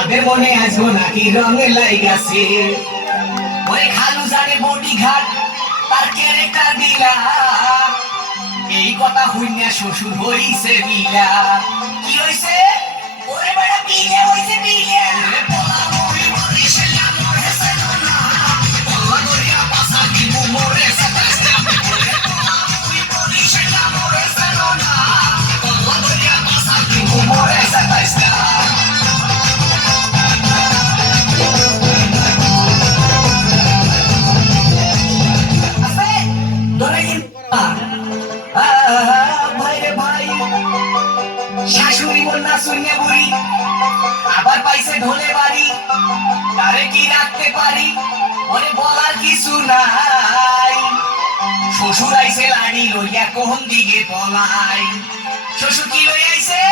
তাদের মনে আসবো নাকি রঙে লাইগাছে ওই খালু জানে বডি ঘাট তার ক্যারেক্টার দিলা এই কথা হইনা শ্বশুর হইছে বিলা কি হইছে ওরে বেটা বিলে হইছে বিলে পোলা মুই মরিছে না মরেছে না পোলা গরিয়া পাসা দিমু মরেছে কাস্তা পোলা মুই মরিছে না মরেছে না পোলা গরিয়া পাসা দিমু মরেছে কাস্তা শাশুড়ি বন্যা শূন্য বুড়ি আবার পাইছে ঢোলে বাড়ি তারে কি রাখতে পারি ওরে বলার কিছু নাই শ্বশুর আইছে লাড়ি লইয়া কোন দিকে পলাই শ্বশুর কি লই আইছে